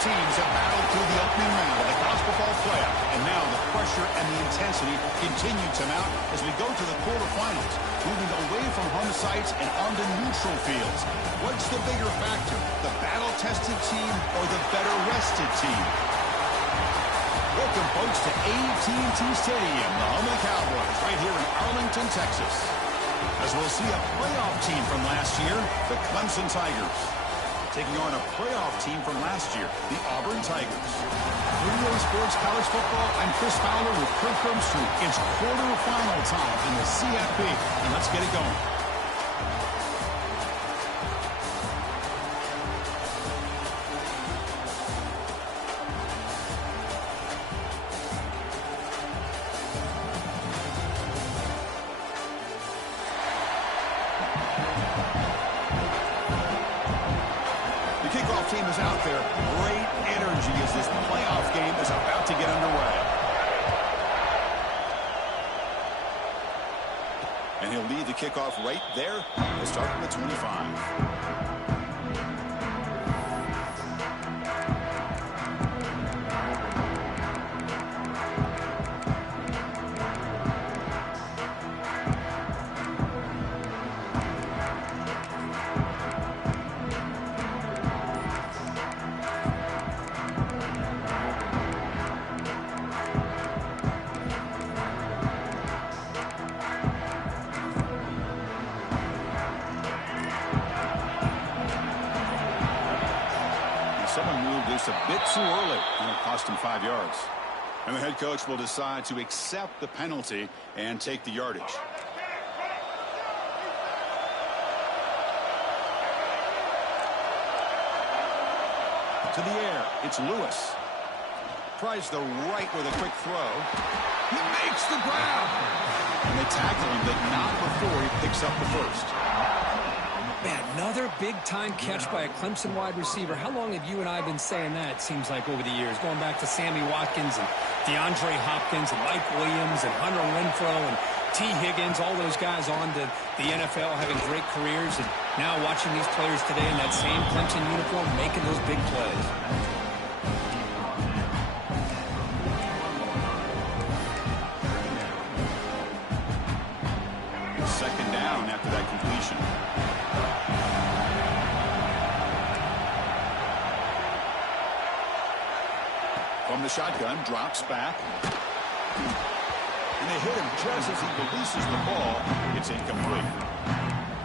teams have battled through the opening round of the college football playoff, and now the pressure and the intensity continue to mount as we go to the quarterfinals, moving away from home sites and onto neutral fields. What's the bigger factor, the battle-tested team or the better-rested team? Welcome, folks, to AT&T Stadium, the home of the Cowboys, right here in Arlington, Texas. As we'll see a playoff team from last year, the Clemson Tigers, taking on a playoff team from last year, the Auburn Tigers. 3A Sports College Football, I'm Chris Fowler with Kirk Herbstreit. It's quarterfinal time in the CFP, and let's get it going. Team is out there. Great energy as this playoff game is about to get underway. And he'll lead the kickoff right there. He'll start from the 25. Someone moved this a bit too early, and it cost him 5 yards. And the head coach will decide to accept the penalty and take the yardage. To the air, it's Lewis. Tries the right with a quick throw. He makes the grab. And they tackle him, but not before he picks up the first. Man, another big-time catch by a Clemson wide receiver. How long have you and I been saying that, it seems like, over the years? Going back to Sammy Watkins and DeAndre Hopkins and Mike Williams and Hunter Renfrow and T. Higgins, all those guys on to the NFL having great careers. And now watching these players today in that same Clemson uniform making those big plays. Second down after that completion. From the shotgun, drops back. And they hit him just as he releases the ball. It's incomplete.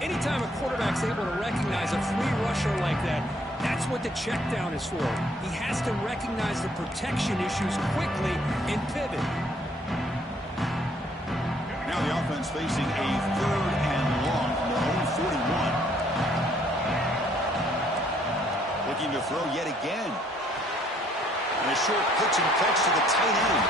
Anytime a quarterback's able to recognize a free rusher like that, that's what the check down is for. He has to recognize the protection issues quickly and pivot. Now the offense facing a 3rd and long from their own 41. Looking to throw yet again. And a short pitch and catch to the tight end.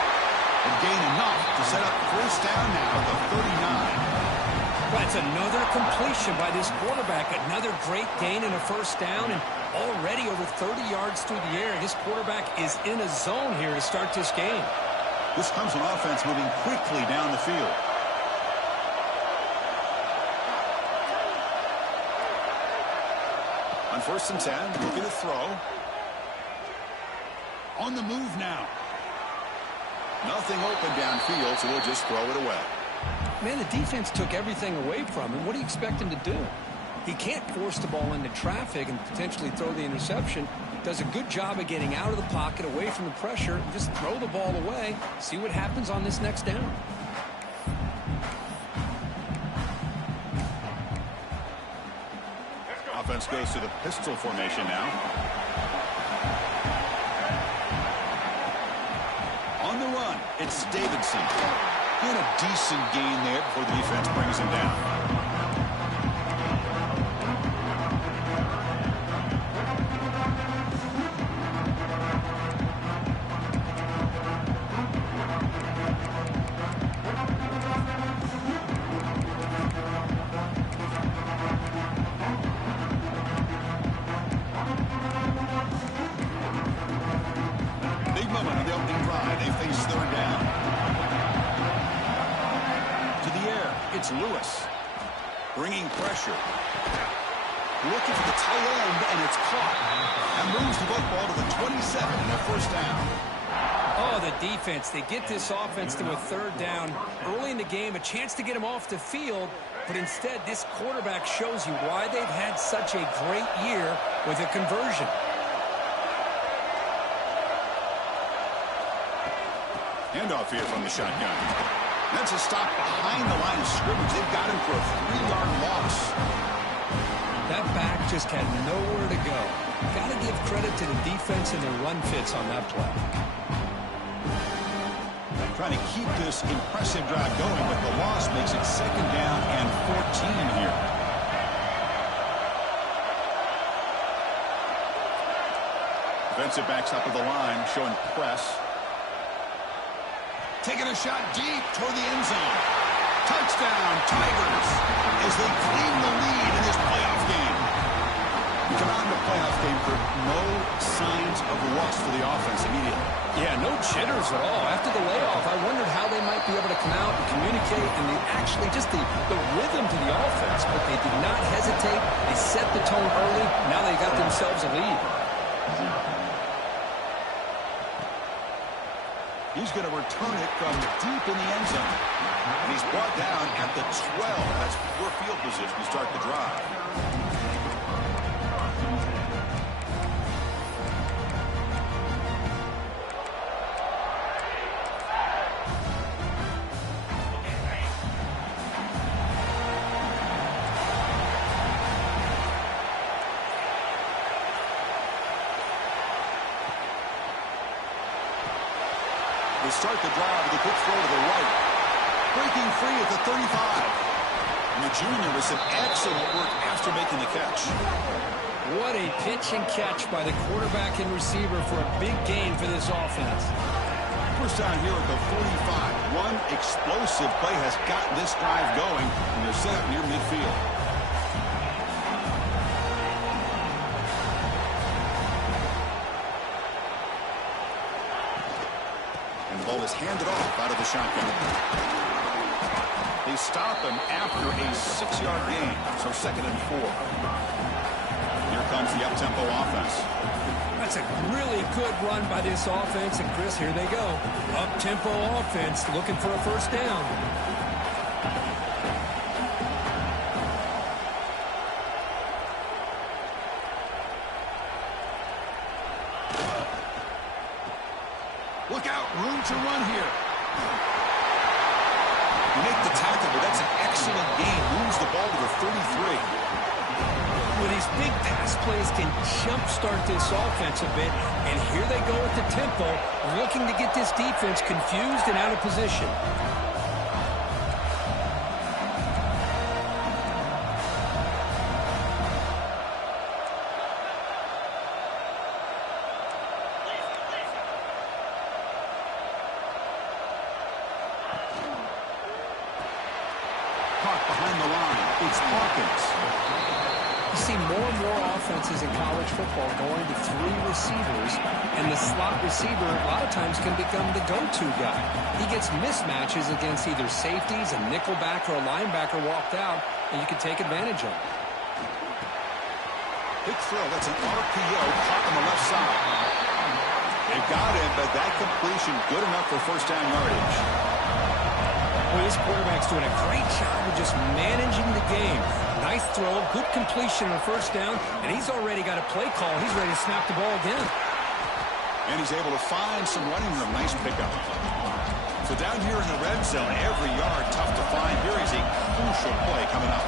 And gain enough to set up 1st down now at the 39. That's another completion by this quarterback. Another great gain in a 1st down. And already over 30 yards through the air. This quarterback is in a zone here to start this game. This comes an offense moving quickly down the field. On 1st and 10, looking to throw. On the move now. Nothing open downfield, so they'll just throw it away. Man, the defense took everything away from him. What do you expect him to do? He can't force the ball into traffic and potentially throw the interception. Does a good job of getting out of the pocket, away from the pressure. Just throw the ball away. See what happens on this next down. Offense goes to the pistol formation now. On the run, it's Davidson. Doing a decent gain there before the defense brings him down. Big moment on the opening drive. They face 3rd down. To the air, it's Lewis. Bringing pressure. Looking for the tight end, and it's caught. And moves the football to the 27 and a first down. Oh, the defense. They get this offense to a third down. Early in the game, a chance to get them off the field. But instead, this quarterback shows you why they've had such a great year with a conversion. Handoff here from the shotgun. That's a stop behind the line of scrimmage. They've got him for a 3-yard loss. That back just had nowhere to go. Got to give credit to the defense and their run fits on that play. Trying to keep this impressive drive going, but the loss makes it 2nd down and 14 here. Defensive backs up at the line, showing press. Taking a shot deep toward the end zone. Touchdown, Tigers, as they claim the lead in this playoff game. We come out in the playoff game for no signs of rust for the offense immediately. Yeah, no jitters at all. After the layoff, I wondered how they might be able to come out and communicate and actually just the rhythm to the offense. But they did not hesitate. They set the tone early. Now they got themselves a lead. He's going to return it from deep in the end zone. And he's brought down at the 12. That's poor field position to start the drive. They start the drive with a quick throw to the right. Breaking free at the 35. And the junior with some excellent work after making the catch. What a pitch and catch by the quarterback and receiver for a big gain for this offense. First down here at the 45. One explosive play has gotten this drive going, and they're set up near midfield. The ball is handed off out of the shotgun. They stop him after a 6-yard gain, so 2nd and 4. Here comes the up-tempo offense. That's a really good run by this offense, and Chris, here they go. Up-tempo offense looking for a first down. Look out, room to run here. Make the tackle, but that's an excellent gain. Moves the ball to the 33. Well, these big pass plays can jumpstart this offense a bit, and here they go at the tempo, looking to get this defense confused and out of position. Behind the line, it's Hawkins. You see more and more offenses in college football going to 3 receivers, and the slot receiver a lot of times can become the go-to guy. He gets mismatches against either safeties, a nickelback, or a linebacker walked out, and you can take advantage of it. Big throw, that's an RPO caught on the left side. They got him, but that completion good enough for first down yardage. Well, this quarterback's doing a great job of just managing the game. Nice throw, good completion on first down, and he's already got a play call. He's ready to snap the ball again. And he's able to find some running room. Nice pickup. So down here in the red zone, every yard tough to find. Here is a crucial play coming up.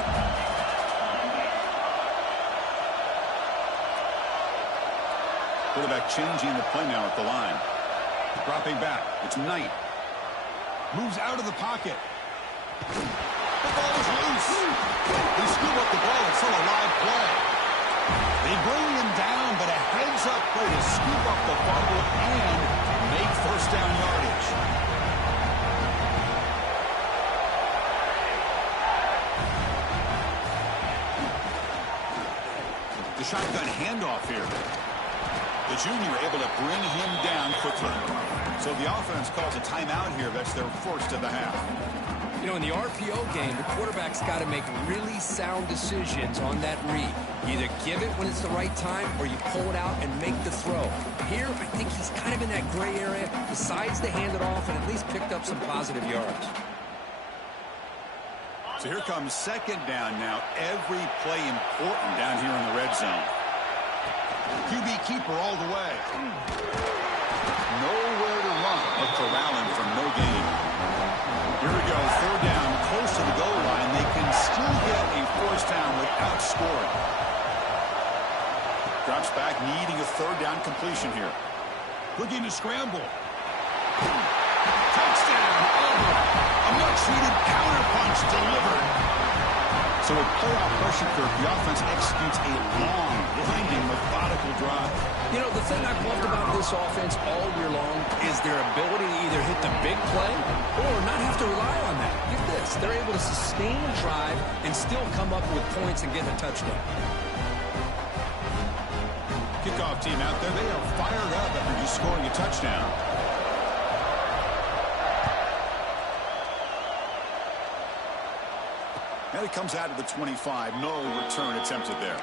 Quarterback changing the play now at the line. Dropping back. It's Knight. Moves out of the pocket. The ball is loose. They scoop up the ball. It's still a live play. They bring him down, but a heads-up play to scoop up the fumble and make first down yardage. The shotgun handoff here. The junior able to bring him down quickly. So So the offense calls a timeout here. That's their first of the half. You know, in the RPO game, the quarterback's got to make really sound decisions on that read. You either give it when it's the right time or you pull it out and make the throw. Here, I think he's kind of in that gray area, decides to hand it off and at least picked up some positive yards. So here comes second down now. Every play important down here in the red zone. QB keeper all the way. Nowhere to run but corralling from no gain. Here we go, third down, close to the goal line. They can still get a first down without scoring. Drops back, needing a third down completion here. Looking to scramble. Touchdown, Auburn. A much-needed counterpunch delivered. So with playoff pressure curve, the offense executes a long, blinding, methodical drive. You know, the thing I've loved about this offense all year long is their ability to either hit the big play or not have to rely on that. Get this. They're able to sustain a drive and still come up with points and get a touchdown. Kickoff team out there. They are fired up after just scoring a touchdown. And it comes out of the 25. No return attempted there.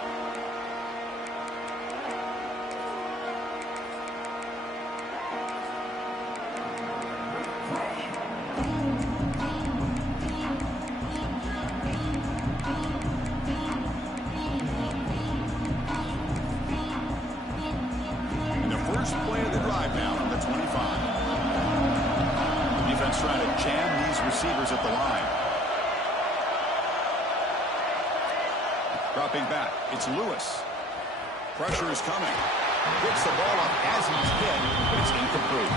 And the first play of the drive now on the 25. Defense trying to jam these receivers at the line. Dropping back, it's Lewis. Pressure is coming. Picks the ball up as he's hit, but it's incomplete.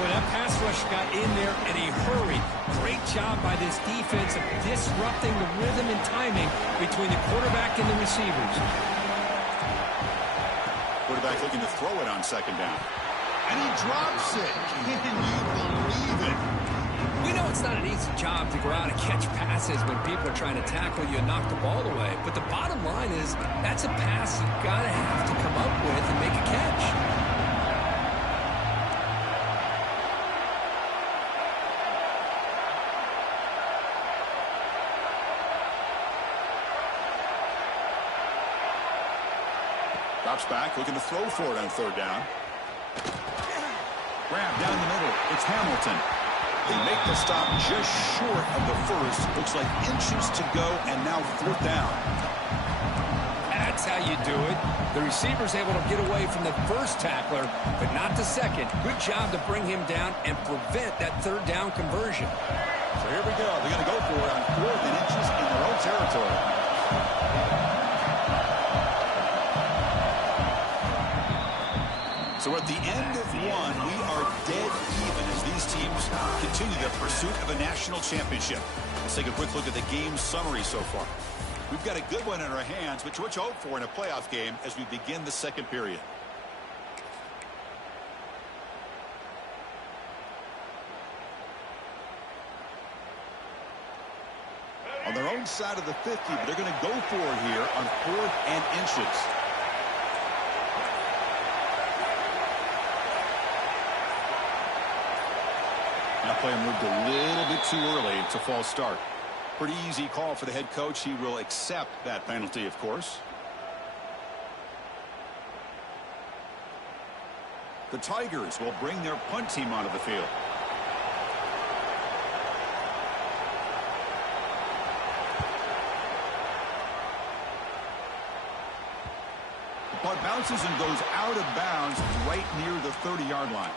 Boy, that pass rush got in there in a hurry. Great job by this defense of disrupting the rhythm and timing between the quarterback and the receivers. Quarterback looking to throw it on second down. And he drops it. Can you believe it? We know it's not an easy job to go out and catch passes when people are trying to tackle you and knock the ball away. But the bottom line is that's a pass you've got to have to come up with and make a catch. Drops back, looking to throw for it on third down. Grab down the middle. It's Hamilton. They make the stop just short of the first. Looks like inches to go, and now fourth down. That's how you do it. The receiver's able to get away from the first tackler, but not the second. Good job to bring him down and prevent that third down conversion. So here we go. They're going to go for it on fourth and inches in their own territory. So at the end of one, we are dead even as these teams continue their pursuit of a national championship. Let's take a quick look at the game summary so far. We've got a good one in our hands, which you hope for in a playoff game as we begin the second period. On their own side of the 50, but they're going to go for it here on fourth and inches. That play moved a little bit too early. It's a false start. Pretty easy call for the head coach. He will accept that penalty, of course. The Tigers will bring their punt team onto the field. The punt bounces and goes out of bounds right near the 30-yard line.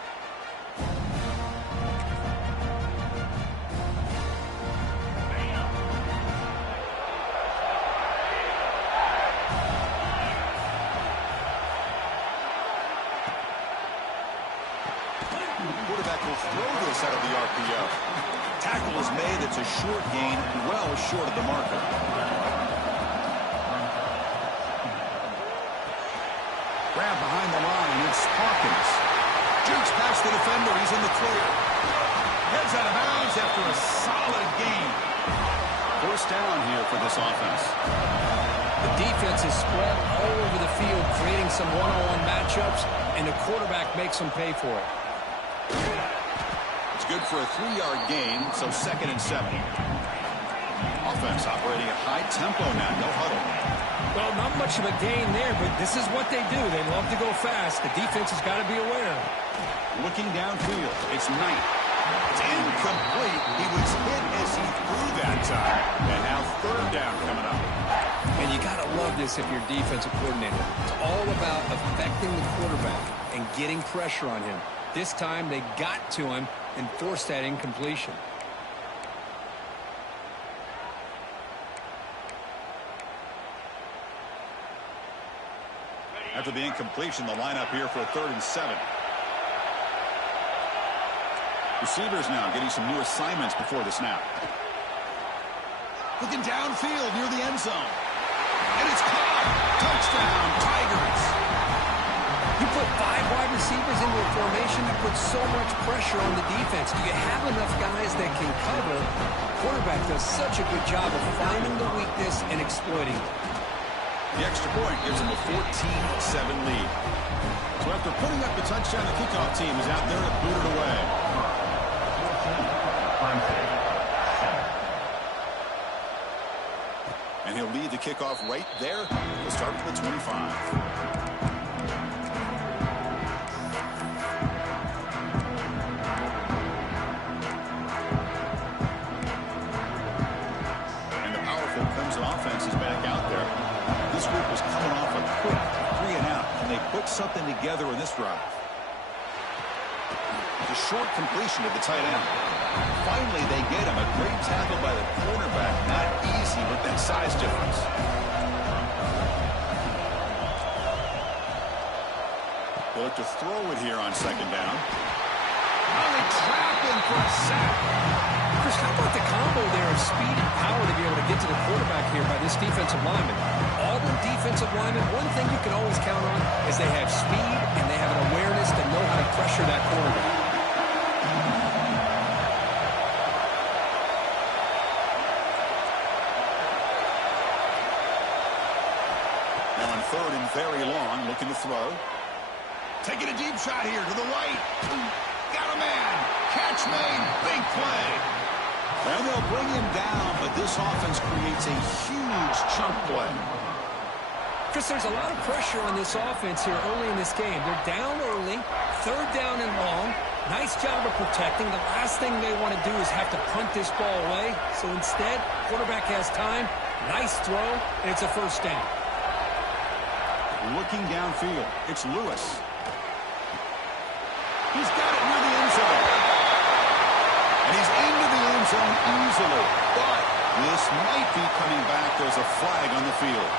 Quarterback will throw this out of the RPO. Tackle is made. It's a short gain, well short of the marker. Grab behind the line. It's Hawkins. Jukes past the defender. He's in the clear. Heads out of bounds after a solid gain. First down here for this offense. The defense is spread all over the field, creating some one-on-one matchups, and the quarterback makes them pay for it. Good for a 3-yard gain, so 2nd and 7. Offense operating at high tempo now, no huddle. Well, not much of a gain there, but this is what they do. They love to go fast. The defense has got to be aware. Looking downfield, it's Knight. It's incomplete. He was hit as he threw that time. And now 3rd down coming up. And you got to love this if you're defensive coordinator. It's all about affecting the quarterback and getting pressure on him. This time they got to him and forced that incompletion. After the incompletion, the lineup here for a 3rd and 7. Receivers now getting some new assignments before the snap. Looking downfield near the end zone. And it's caught. Touchdown, Tigers. You put 5 wide receivers into a formation, you put so much pressure on the defense. Do you have enough guys that can cover? Quarterback does such a good job of finding the weakness and exploiting it. The extra point gives them a 14-7 lead. So after putting up the touchdown, the kickoff team is out there to boot it away. And he'll lead the kickoff right there. He'll start from the 25. Clemson offense is back out there. This group was coming off a quick 3 and out, and they put something together in this drive. The short completion to the tight end. Finally, they get him. A great tackle by the cornerback. Not easy with that size difference. They look to throw it here on 2nd down. Oh, they trap him for a sack. Chris, how about the combo there of speed and power to be able to get to the quarterback here by this defensive lineman? Auburn defensive linemen, one thing you can always count on is they have speed and they have an awareness to know how to pressure that quarterback. Now on 3rd and very long, looking to throw. Taking a deep shot here to the right. Got a man. Catch made. Big play. And they'll bring him down, but this offense creates a huge chunk play. Chris, there's a lot of pressure on this offense here early in this game. They're down early, 3rd down and long. Nice job of protecting. The last thing they want to do is have to punt this ball away. So instead, quarterback has time. Nice throw, and it's a 1st down. Looking downfield, it's Lewis. He's got it near the end zone. And he's into the end zone easily. But this might be coming back. There's a flag on the field.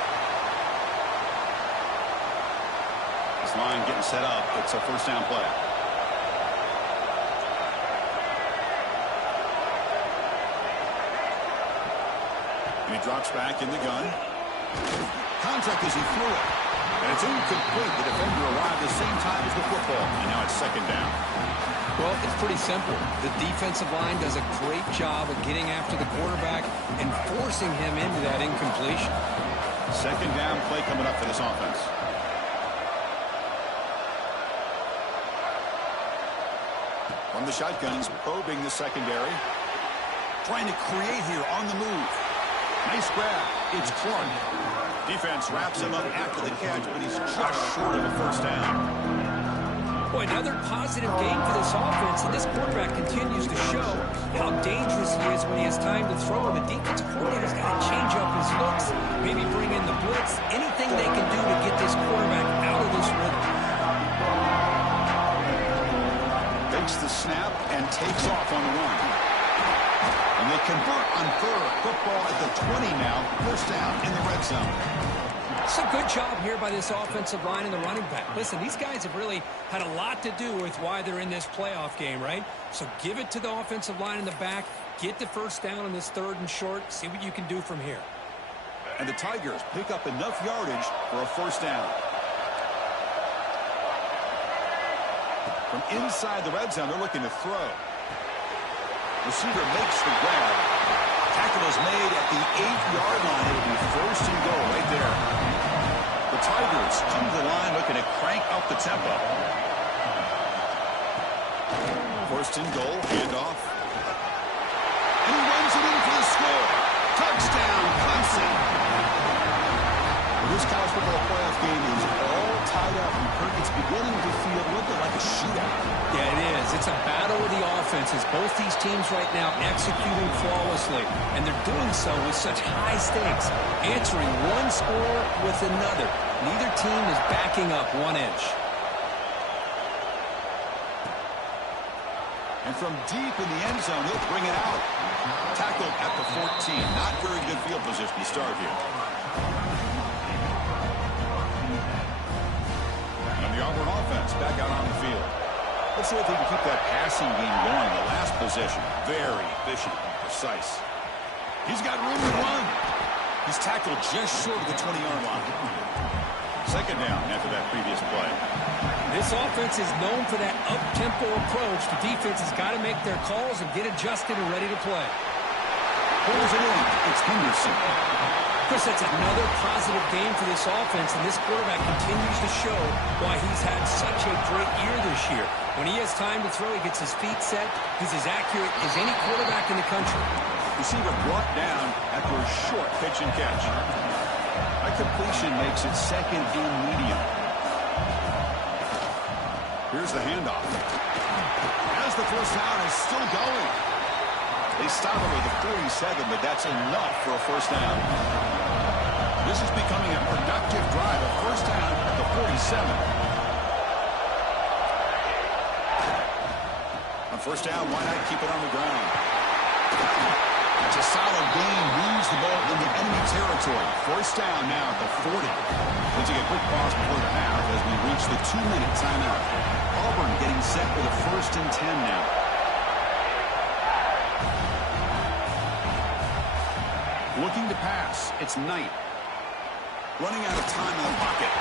This line getting set up. It's a 1st down play. And he drops back in the gun. Contact as he threw it. And it's incomplete. The defender arrived at the same time as the football. And now it's 2nd down. Well, it's pretty simple. The defensive line does a great job of getting after the quarterback and forcing him into that incompletion. 2nd down play coming up for this offense. From the shotguns, probing the secondary. Trying to create here on the move. Nice grab. It's Clark. Defense wraps him up after the catch, but he's just short of a 1st down. Boy, another positive game for this offense, and this quarterback continues to show how dangerous he is when he has time to throw. The defensive coordinator's got to change up his looks, maybe bring in the blitz, anything they can do to get this quarterback out of this rhythm. Takes the snap and takes off on the run. And they convert on 3rd. Football at the 20 now. 1st down in the red zone. It's a good job here by this offensive line and the running back. Listen, these guys have really had a lot to do with why they're in this playoff game, right? So give it to the offensive line in the back. Get the 1st down on this 3rd and short. See what you can do from here. And the Tigers pick up enough yardage for a 1st down. From inside the red zone, they're looking to throw. Receiver makes the grab. Tackle is made at the 8-yard line. It'll be 1st and goal right there. The Tigers come to the line looking to crank up the tempo. 4th First and goal, handoff. And he runs it in for the score. Touchdown, Clemson. This college football playoff game is all tied up, and Kirk, it's beginning to feel a little bit like a shootout. Yeah, it is. It's a battle of the offenses. Both these teams right now executing flawlessly, and they're doing so with such high stakes, answering one score with another. Neither team is backing up 1 inch. And from deep in the end zone, he'll bring it out. Tackled at the 14. Not very good field position to start here. And the Auburn offense back out on the field. Let's see if they can keep that passing game going. The last possession, very efficient and precise. He's got room to run. He's tackled just short of the 20-yard line. Second down after that previous play. This offense is known for that up-tempo approach. The defense has got to make their calls and get adjusted and ready to play. Pulls it in. It's Henderson. Chris, that's another positive game for this offense, and this quarterback continues to show why he's had such a great year this year. When he has time to throw, he gets his feet set. He's as accurate as any quarterback in the country. Receiver brought down after a short pitch and catch. A completion makes it second and medium. Here's the handoff. As the first down is still going. They stop him at the 47, but that's enough for a first down. This is becoming a productive drive. A first down at the 47. On first down, why not keep it on the ground? It's a solid gain. Moves the ball into enemy territory. First down now at the 40. We'll take a quick pause before the half as we reach the 2-minute timeout. Auburn getting set for the 1st and 10 now. Looking to pass. It's Knight. Running out of time in the pocket.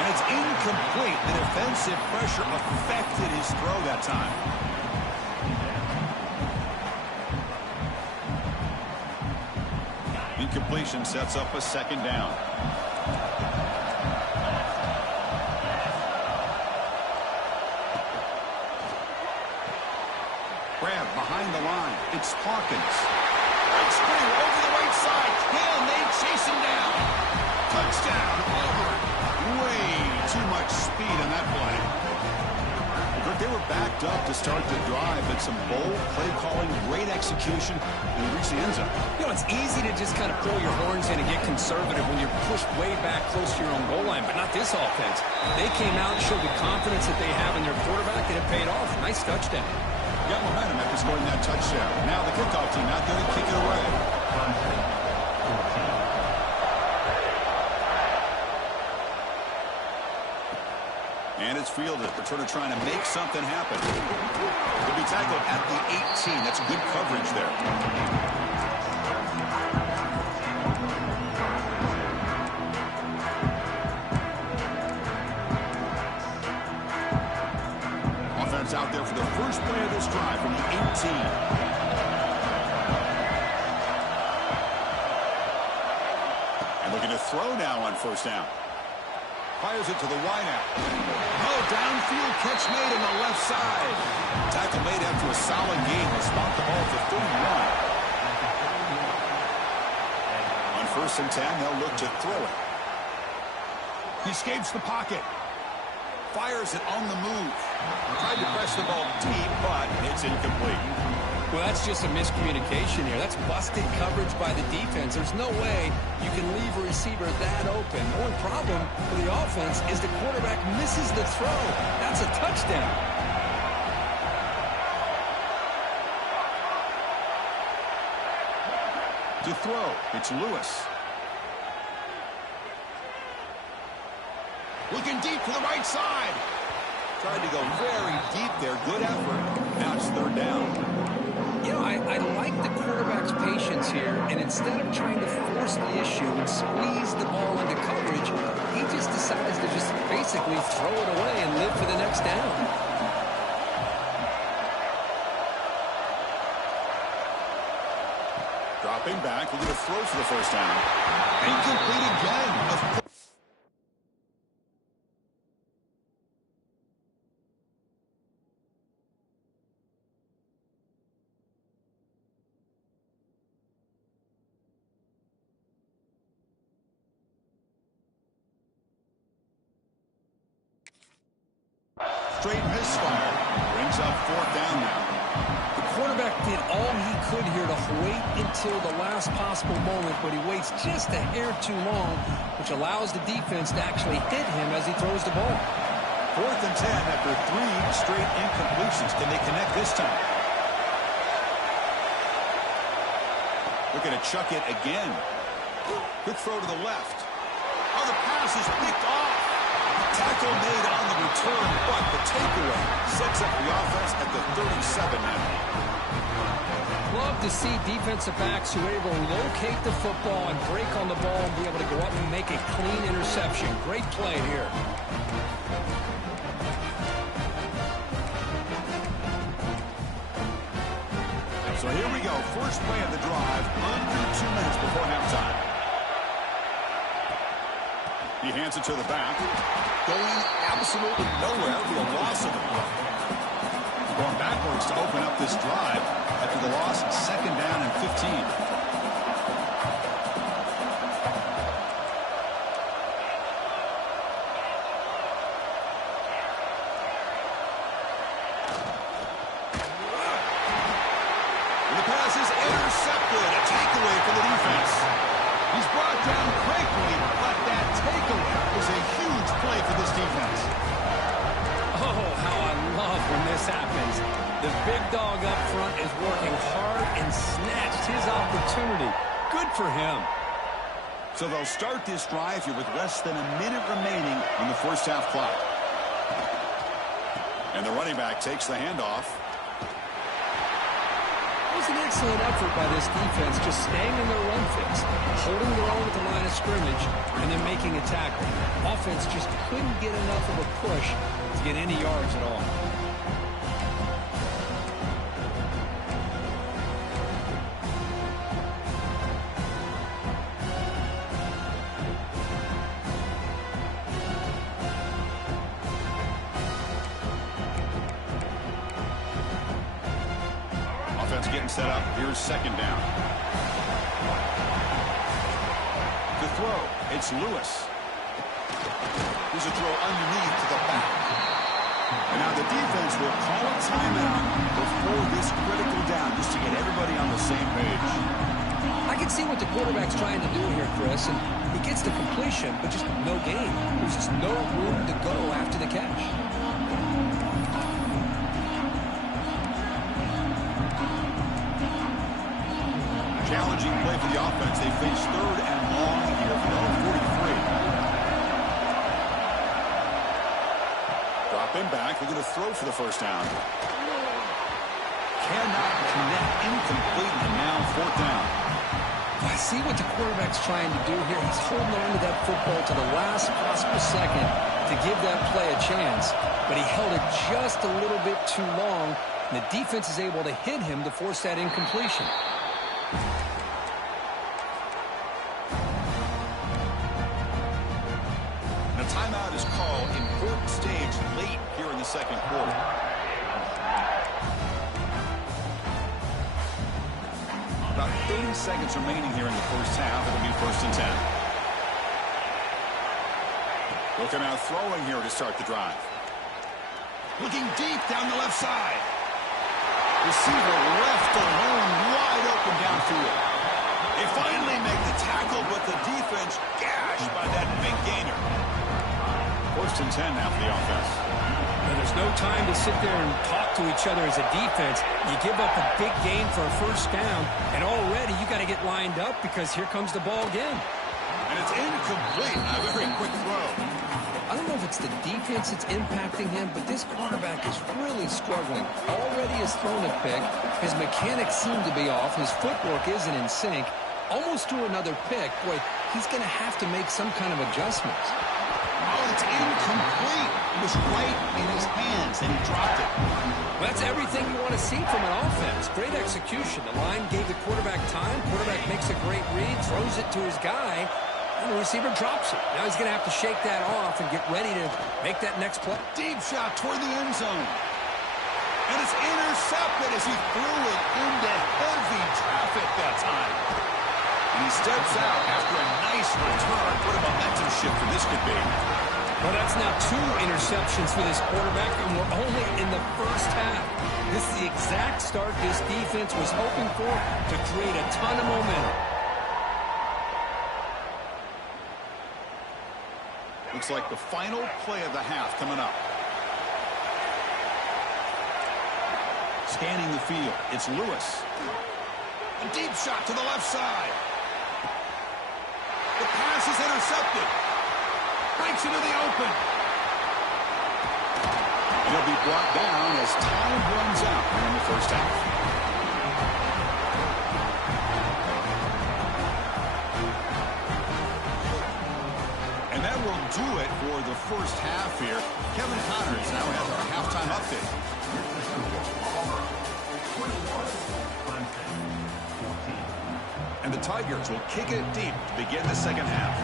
And it's incomplete. The defensive pressure affected his throw that time. Incompletion sets up a second down. Grab behind the line. It's Hawkins. Spring over the right side. Hill, and they chase him down. Touchdown, Auburn. Way too much speed on that play. But they were backed up to start the drive, but some bold play calling, great execution, and reach the end zone. You know, it's easy to just kind of throw your horns in and get conservative when you're pushed way back close to your own goal line, but not this offense. They came out and showed the confidence that they have in their quarterback, and it paid off. Nice touchdown. Got momentum after scoring that touchdown. Now the kickoff team out there to kick it away. And it's fielded. Returner trying to make something happen. He'll be tackled at the 18. That's good coverage there. Out there for the first play of this drive from the 18. And looking to throw now on first down. Fires it to the wideout. Oh, downfield catch made on the left side. Tackle made after a solid gain. Will spot the ball for 31. On 1st and 10, they'll look to throw it. He escapes the pocket. Fires it on the move. Tried to press the ball deep, but it's incomplete. Well, that's just a miscommunication here. That's busted coverage by the defense. There's no way you can leave a receiver that open. The only problem for the offense is the quarterback misses the throw. That's a touchdown. To throw, it's Lewis. Looking deep to the right side. Tried to go very deep there. Good effort. Now it's 3rd down. You know, I like the quarterback's patience here, and instead of trying to force the issue and squeeze the ball into coverage, he just decides to just basically throw it away and live for the next down. Dropping back, looking to throw for the first down. Incomplete again. straight misfire. Brings up 4th down now. The quarterback did all he could here to wait until the last possible moment, but he waits just a hair too long, which allows the defense to actually hit him as he throws the ball. 4th and 10 after 3 straight incompletions. Can they connect this time? Looking to chuck it again. Quick throw to the left. Oh, the pass is picked off. Tackle made on the return, but the takeaway sets up the offense at the 37 now. Love to see defensive backs who are able to locate the football and break on the ball and be able to go up and make a clean interception. Great play here. So here we go. First play of the drive, under 2 minutes before halftime. He hands it to the back. Going absolutely nowhere for a loss of the play. Going backwards to open up this drive after the loss, 2nd down and 15. Happens. The big dog up front is working hard and snatched his opportunity. Good for him. So they'll start this drive here with less than a minute remaining on the first half clock. And the running back takes the handoff. It was an excellent effort by this defense, just staying in their run fix, holding their own at the line of scrimmage, and then making a tackle. Offense just couldn't get enough of a push to get any yards at all. Getting set up. Here's 2nd down. The throw. It's Lewis. Here's a throw underneath to the back. And now the defense will call a timeout before this critical down just to get everybody on the same page. I can see what the quarterback's trying to do here, Chris, and he gets the completion, but just no gain. There's just no room to go after the catch. Challenging play for the offense. They face 3rd and long here from their own 43. Dropping back. They're going to throw for the 1st down. Cannot connect. Incomplete. And now 4th down. I see what the quarterback's trying to do here. He's holding on to that football to the last possible second to give that play a chance. But he held it just a little bit too long, and the defense is able to hit him to force that incompletion. A timeout is called. Important stage late here in the 2nd quarter. About 30 seconds remaining here in the first half. It'll be 1st and 10. They'll come out throwing here to start the drive. Looking deep down the left side. Receiver left alone, wide open downfield. They finally make the tackle, but the defense gashed by that big gainer. 1st and 10 now for the offense. And there's no time to sit there and talk to each other as a defense. You give up a big gain for a 1st down, and already you got to get lined up because here comes the ball again. And it's incomplete. A very quick throw. I don't know if it's the defense that's impacting him, but this quarterback is really struggling. Already has thrown a pick. His mechanics seem to be off. His footwork isn't in sync. Almost threw another pick. Boy, he's going to have to make some kind of adjustments. Oh, it's incomplete. It was right in his hands, and he dropped it. Well, that's everything you want to see from an offense. Great execution. The line gave the quarterback time. Quarterback makes a great read, throws it to his guy, and the receiver drops it. Now he's going to have to shake that off and get ready to make that next play. Deep shot toward the end zone. And it's intercepted as he threw it into heavy traffic that time. And he steps out after a nice return. What a momentum shifter this could be. Well, that's now 2 interceptions for this quarterback, and we're only in the first half. This is the exact start this defense was hoping for to create a ton of momentum. Looks like the final play of the half coming up. Scanning the field, it's Lewis. A deep shot to the left side. The pass is intercepted. Breaks into the open. He'll be brought down as time runs out in the first half. And that will do it for the first half here. Kevin Connors now has our halftime update. And the Tigers will kick it deep to begin the second half.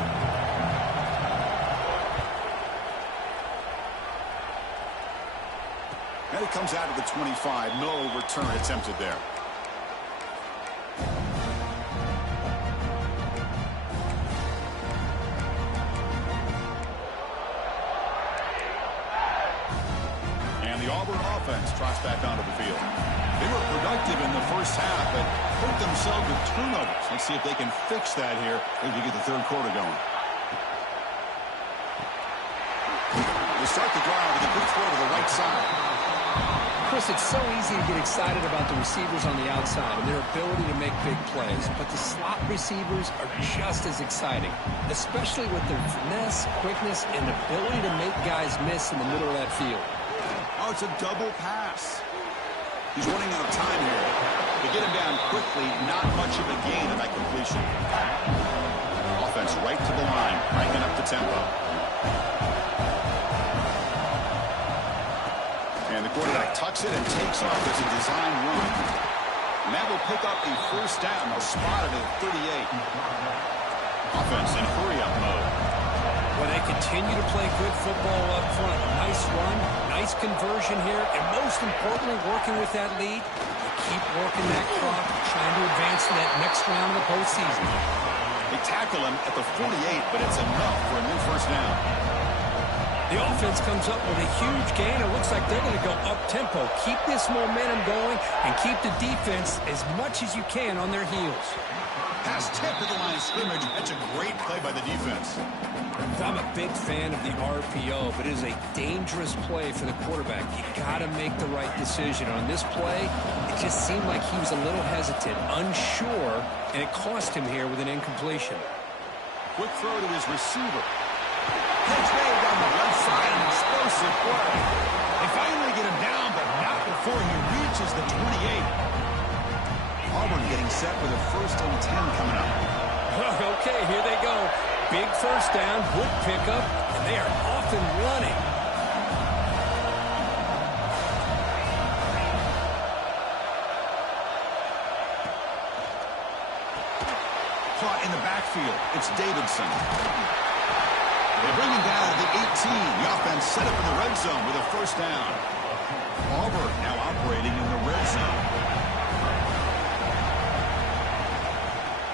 And it comes out of the 25. No return attempted there. And the Auburn offense trots back onto the field. They were productive in the first half, but hurt themselves with turnovers. Let's see if they can fix that here as we get the third quarter going. They start the drive with a good throw to the right side. Chris, it's so easy to get excited about the receivers on the outside and their ability to make big plays, but the slot receivers are just as exciting, especially with their finesse, quickness, and ability to make guys miss in the middle of that field. Oh, it's a double pass. He's running out of time here. They get him down quickly, not much of a gain on that completion. Offense right to the line, cranking up the tempo. And the quarterback tucks it and takes off as a design run. And that will pick up the first down. They'll spot it at 38. Offense in hurry-up mode. Well, they continue to play good football up front. Nice run, nice conversion here, and most importantly, working with that lead, they keep working that clock, trying to advance to that next round of the postseason. They tackle him at the 48, but it's enough for a new first down. The offense comes up with a huge gain. It looks like they're going to go up-tempo. Keep this momentum going and keep the defense as much as you can on their heels. Pass tip at the line of scrimmage. That's a great play by the defense. I'm a big fan of the RPO, but it is a dangerous play for the quarterback. You got to make the right decision. On this play, it just seemed like he was a little hesitant, unsure, and it cost him here with an incompletion. Quick throw to his receiver. Catch made down the left side, an explosive play. They finally get him down, but not before he reaches the 28. Auburn getting set with a 1st and 10 coming up. Okay, here they go. Big first down, good pickup, and they are off and running. Caught in the backfield. It's Davidson. They bring him down to the 18. The offense set up in the red zone with a first down. Auburn now operating in the red zone.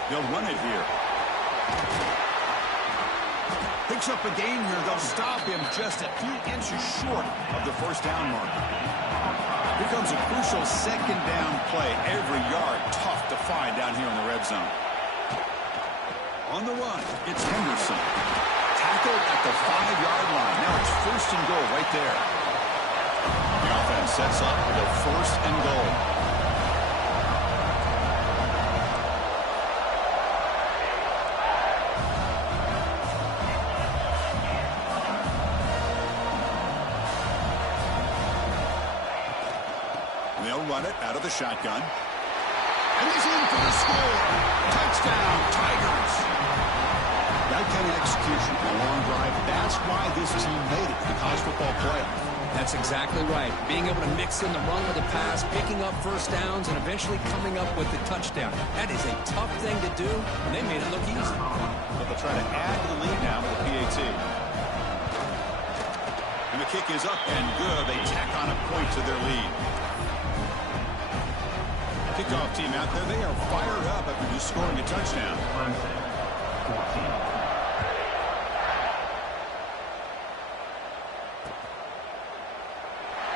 They'll run it here. Picks up a gain here. They'll stop him just a few inches short of the first down mark. Here comes a crucial second down play. Every yard tough to find down here in the red zone. On the run, it's Henderson. Tackled at the 5-yard line. Now it's 1st and goal right there. The offense sets up with a 1st and goal. They'll run it out of the shotgun. And he's in for the score. Touchdown, Tigers. That kind of execution, a long drive, that's why this team made it to the college football playoff. That's exactly right. Being able to mix in the run with the pass, picking up first downs, and eventually coming up with the touchdown. That is a tough thing to do, and they made it look easy. But they'll try to add to the lead now with the PAT. And the kick is up and good. They tack on a point to their lead. Kick kickoff team out there, they are fired up after just scoring a touchdown.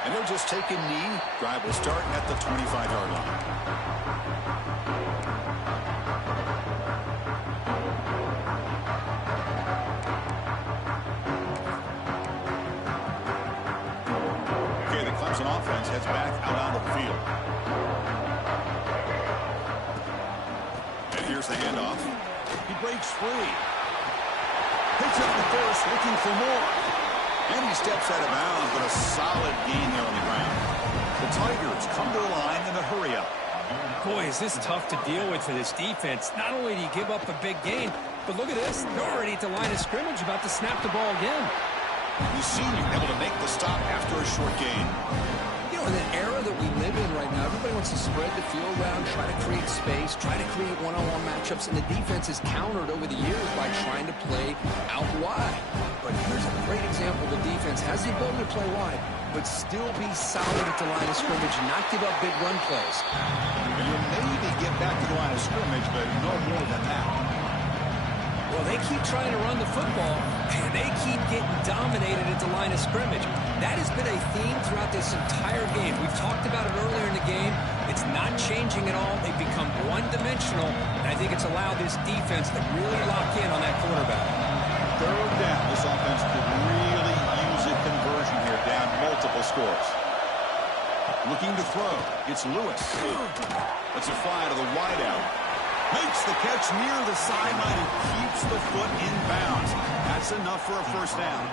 And they'll just take a knee. Drive will start at the 25-yard line. Okay, the Clemson offense heads back out onto the field. And here's the handoff. He breaks free. Picks up the first, looking for more. And he steps out of bounds, but a solid gain there on the ground. The Tigers come to the line in a hurry-up. Boy, is this tough to deal with for this defense. Not only do you give up a big gain, but look at this. They're already at the line of scrimmage, about to snap the ball again. The senior able to make the stop after a short gain. You know, in the era that we live in right now, everybody wants to spread the field around, try to create space, try to create one-on-one matchups, and the defense is countered over the years by trying to play out wide. But here's a great example. The defense has the ability to play wide, but still be solid at the line of scrimmage and not give up big run plays. And you'll maybe get back to the line of scrimmage, but no more than that. Well, they keep trying to run the football, and they keep getting dominated at the line of scrimmage. That has been a theme throughout this entire game. We've talked about it earlier in the game. It's not changing at all. They've become one-dimensional, and I think it's allowed this defense to really lock in on that quarterback. Third down. This offense could really use a conversion here, down multiple scores. Looking to throw. It's Lewis. It's a fly to the wideout. Makes the catch near the sideline and keeps the foot in bounds. That's enough for a first down.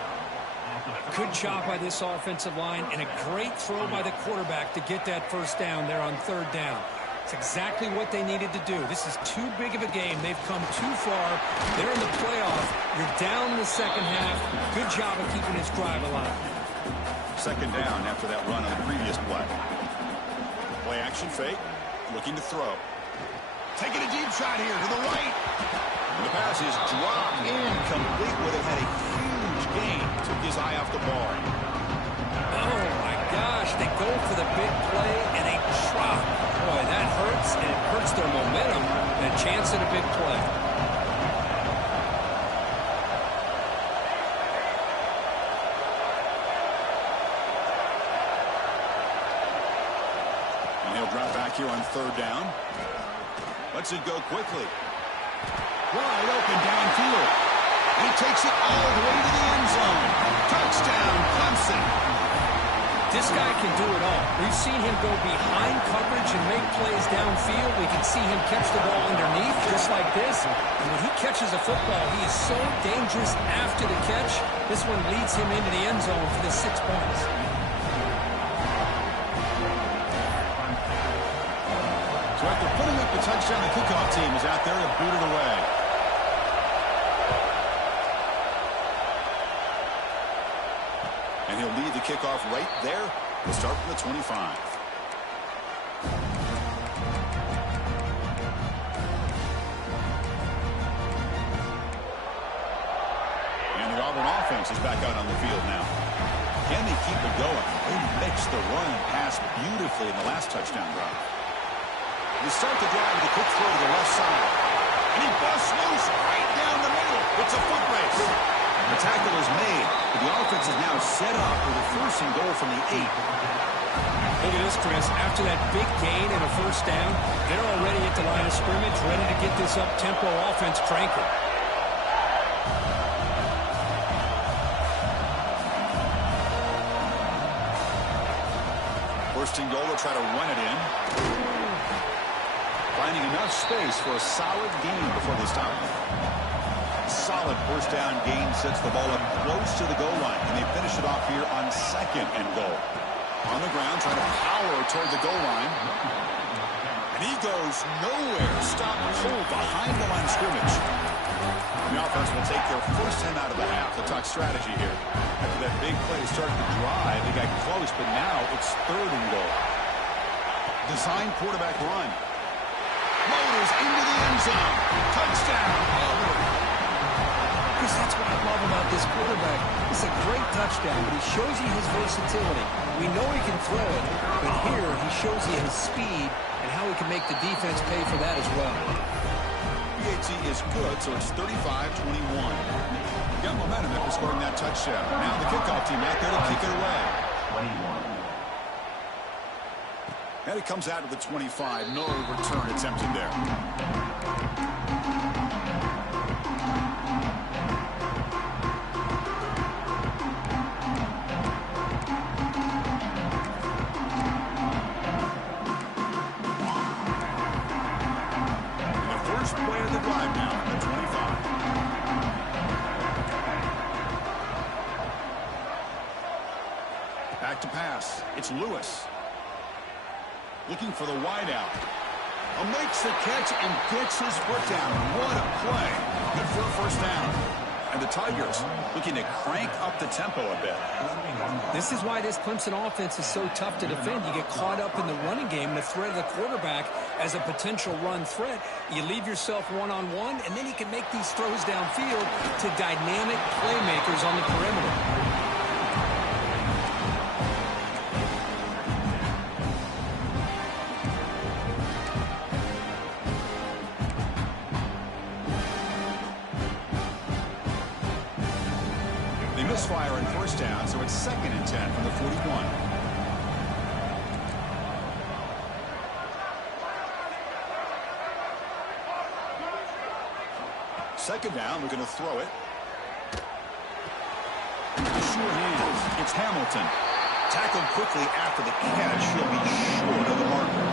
Good job by this offensive line, and a great throw by the quarterback to get that first down there on third down. It's exactly what they needed to do. This is too big of a game. They've come too far. They're in the playoff. You're down in the second half. Good job of keeping this drive alive. Second down after that run on the previous play. Play action fake. Looking to throw. Taking a deep shot here to the right. And the pass is dropped incomplete. Would have had a huge gain. Took his eye off the ball. Oh, my gosh. They go for the big play, and they drop. Boy, that hurts, and it hurts their momentum and a chance at a big play. And he'll drop back here on third down. Lets it go quickly. Wide open downfield. He takes it all the way to the end zone. Touchdown, Clemson. This guy can do it all. We've seen him go behind coverage and make plays downfield. We can see him catch the ball underneath just like this. And when he catches a football, he is so dangerous after the catch. This one leads him into the end zone for the 6 points. So after putting up the touchdown, the kickoff team is out there to boot it away. And he'll lead the kickoff right there. We'll start from the 25. And the Auburn offense is back out on the field now. Can they keep it going? They mixed the run and pass beautifully in the last touchdown drive. They start the drive with a quick throw to the left side. And he busts loose right down the middle. It's a foot race. The tackle is made, but the offense is now set up with a first and goal from the 8. Look at this, Chris. After that big gain and a first down, they're already at the line of scrimmage, ready to get this up-tempo offense cranking. First and goal, they'll try to run it in. Finding enough space for a solid gain before they stop. Solid first down gain sets the ball up close to the goal line, and they finish it off here on second and goal. On the ground, trying to power toward the goal line. And he goes nowhere. Stop pull behind the line of scrimmage. The offense will take their first 10 out of the half. They'll talk strategy here. After that big play started to drive, they got close, but now it's third and goal. Design quarterback run. Motors into the end zone. Touchdown, Auburn. Chris, that's what I love about this quarterback. It's a great touchdown, but he shows you his versatility. We know he can throw it, but here he shows you his speed and how he can make make the defense pay for that as well. PAT is good, so it's 35-21. Got momentum after scoring that touchdown. Now the kickoff team out there to kick it away. 21. And it comes out to the 25. No return attempted there. Back to pass. It's Lewis. Looking for the wideout. Makes the catch and gets his foot down. What a play. Good for a first down. And the Tigers looking to crank up the tempo a bit. This is why this Clemson offense is so tough to defend. You get caught up in the running game, the threat of the quarterback as a potential run threat. You leave yourself one-on-one, and then you can make these throws downfield to dynamic playmakers on the perimeter. Fire in first down, so it's 2nd and 10 from the 41. Second down, we're going to throw it. Sure hands. It's Hamilton. Tackled quickly after the catch. He'll be short of the marker.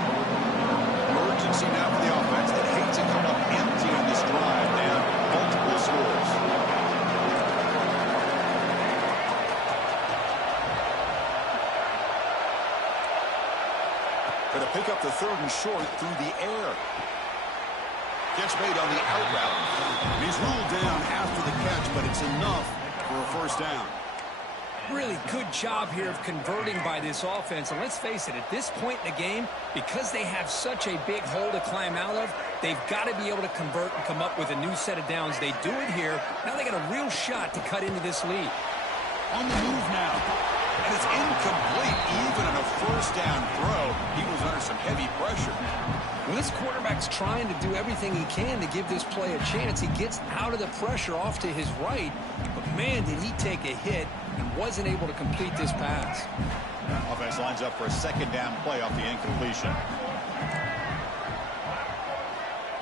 Emergency now for the offense. They hate to come up empty on this drive, man. Multiple scores. Going to pick up the 3rd and short through the air. Catch made on the out route. He's ruled down after the catch, but it's enough for a first down. Really good job here of converting by this offense. And let's face it, at this point in the game, because they have such a big hole to climb out of, they've got to be able to convert and come up with a new set of downs. They do it here. Now they got a real shot to cut into this lead. On the move now. And it's incomplete. Even on a first down throw, he was under some heavy pressure. Well, this quarterback's trying to do everything he can to give this play a chance. He gets out of the pressure off to his right, but man, did he take a hit and wasn't able to complete this pass. Offense lines up for a 2nd down play off the incompletion.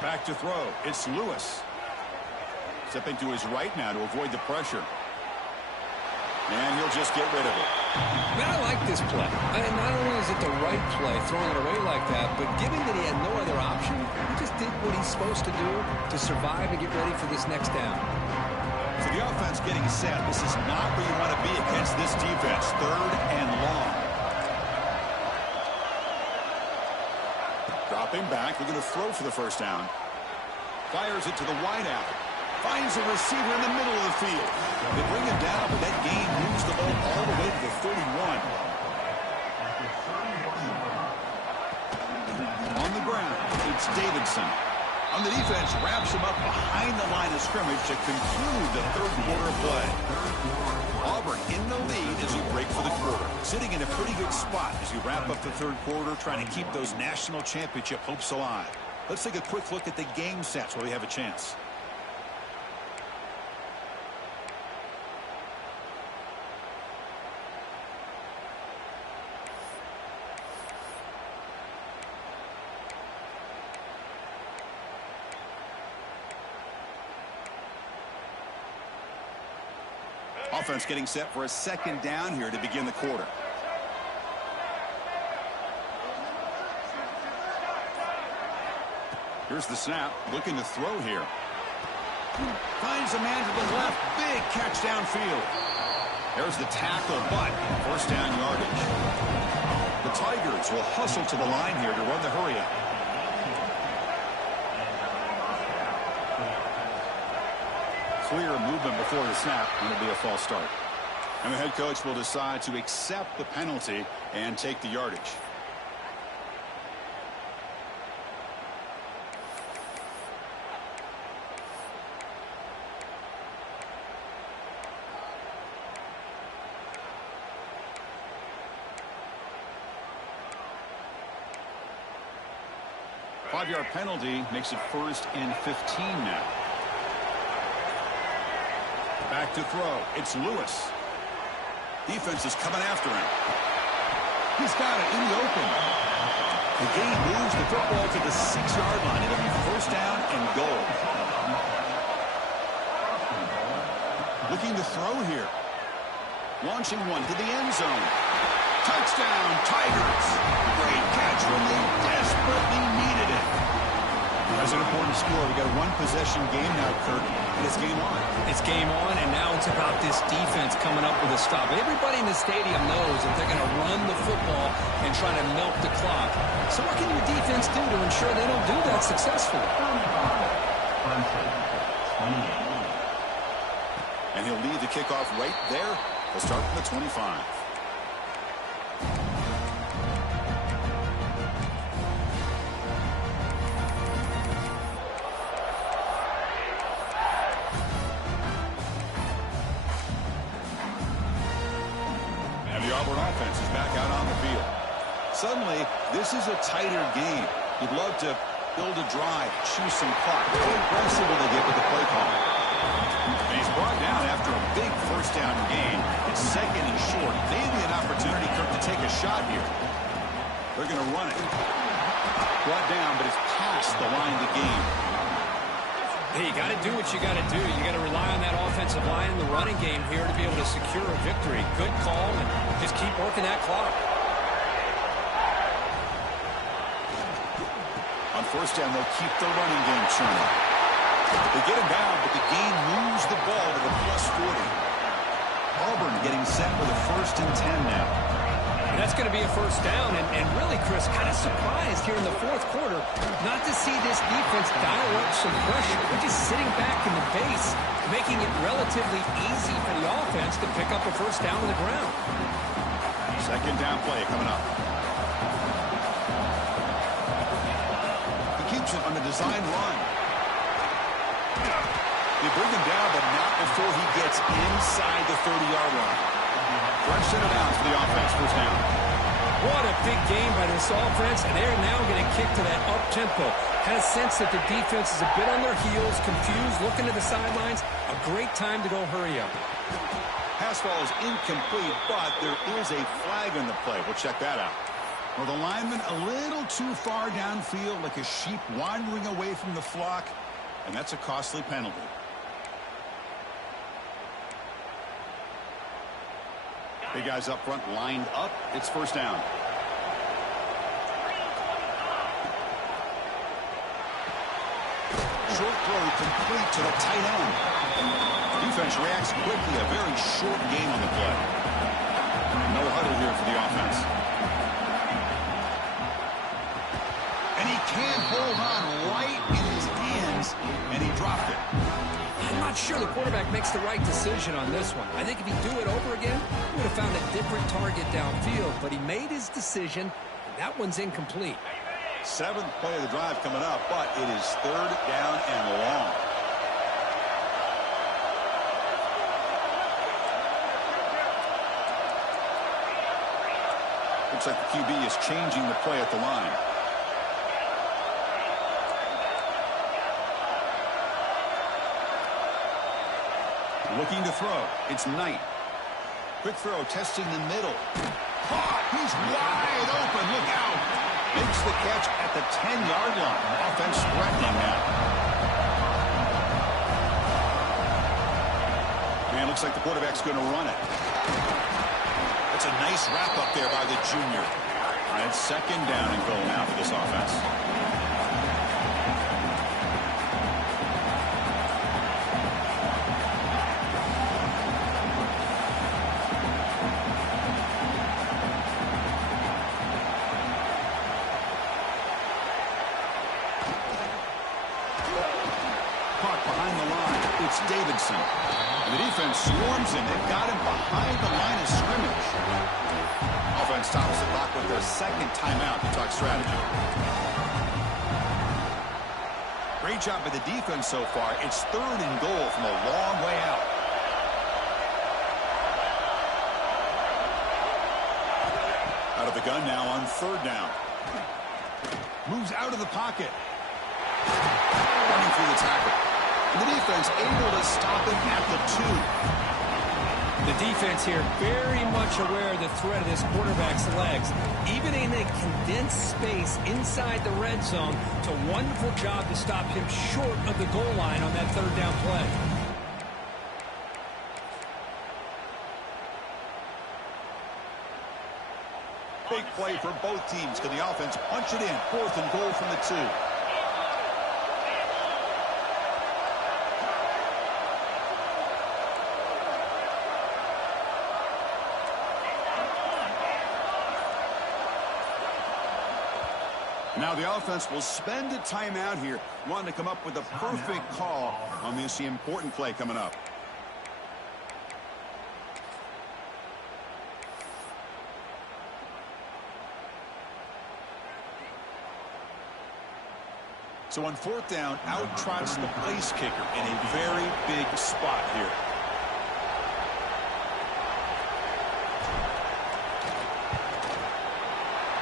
Back to throw. It's Lewis. Stepping to his right now to avoid the pressure. And he'll just get rid of it. Man, I like this play. And not only is it the right play, throwing it away like that, but given that he had no other option, he just did what he's supposed to do to survive and get ready for this next down. So the offense getting set. This is not where you want to be against this defense. 3rd and long. Dropping back. We're going to throw for the first down. Fires it to the wideout. Finds a receiver in the middle of the field. They bring him down, but that gain moves the ball all the way to the 31. On the ground, it's Davidson. On the defense, wraps him up behind the line of scrimmage to conclude the 3rd quarter of play. Auburn in the lead as we break for the quarter. Sitting in a pretty good spot as we wrap up the 3rd quarter, trying to keep those national championship hopes alive. Let's take a quick look at the game stats where we have a chance. Offense getting set for a 2nd down here to begin the quarter. Here's the snap. Looking to throw here. Finds a man to the left. Big catch downfield. There's the tackle, but first down yardage. The Tigers will hustle to the line here to run the hurry up. Clear movement before the snap, and it'll be a false start. And the head coach will decide to accept the penalty and take the yardage. 5-yard penalty makes it 1st and 15 now. Back to throw. It's Lewis. Defense is coming after him. He's got it in the open. The game moves the football to the 6-yard line. It'll be 1st down and goal. Looking to throw here. Launching one to the end zone. Touchdown, Tigers. Great catch when they desperately needed it. That's an important score. We got a 1-possession game now, Kirk, and it's game on. It's game on, and now it's about this defense coming up with a stop. Everybody in the stadium knows that they're going to run the football and try to milk the clock. So what can your defense do to ensure they don't do that successfully? And he'll lead the kickoff right there. He'll start from the 25. And the Auburn offense is back out on the field. Suddenly, this is a tighter game. You'd love to build a drive, choose some clock. How aggressive will they get with the play call? And he's brought down after a big 1st down gain. It's 2nd and short. Maybe an opportunity, Kirk, to take a shot here. They're going to run it. Brought down, but it's past the line of the game. Hey, you got to do what you got to do. You got to rely on that offensive line in the running game here to be able to secure a victory. Good call, and just keep working that clock. On 1st down, they'll keep the running game churning. They get him down, but the game moves the ball to the +40. Auburn getting set with a 1st and 10 now. And that's going to be a 1st down, and really, Chris, kind of surprised here in the 4th quarter not to see this defense dial up some pressure. They're just sitting back in the base, making it relatively easy for the offense to pick up a 1st down on the ground. 2nd down play coming up. He keeps it on the design run. They bring him down, but not before he gets inside the 30-yard line. Fresh set of downs for the offense. 1st down. What a big game by this offense, and they're now going to kick to that up-tempo. Had a sense that the defense is a bit on their heels, confused, looking to the sidelines. A great time to go hurry up. Pass ball is incomplete, but there is a flag on the play. We'll check that out. Well, the lineman a little too far downfield, like a sheep wandering away from the flock, and that's a costly penalty. Big guys up front lined up. It's 1st down. Short throw complete to the tight end. Defense reacts quickly. A very short game on the play. No huddle here for the offense. And he can't hold on right in his hands, and he dropped it. I'm not sure the quarterback makes the right decision on this one. I think if he'd do it over again, he would have found a different target downfield, but he made his decision, and that one's incomplete. 7th play of the drive coming up, but it is 3rd down and long. Looks like the QB is changing the play at the line. Looking to throw. It's Knight. Quick throw, testing the middle. Caught! He's wide open. Look out! Makes the catch at the 10-yard line. Offense threatening now. Man, looks like the quarterback's going to run it. That's a nice wrap up there by the junior. And it's 2nd down and goal now for this offense. Davidson. And the defense swarms him. They've got him behind the line of scrimmage. Offense stops the clock with their 2nd timeout to talk strategy. Great job by the defense so far. It's 3rd and goal from a long way out. Out of the gun now on 3rd down. Moves out of the pocket. Running through the tackle. And the defense able to stop him at the 2. The defense here very much aware of the threat of this quarterback's legs. Even in a condensed space inside the red zone, it's a wonderful job to stop him short of the goal line on that third down play. Big play for both teams. Can the offense punch it in? 4th and goal from the 2. Now the offense will spend a timeout here, wanting to come up with a perfect call on this important play coming up. So on 4th down, out trots the place kicker in a very big spot here.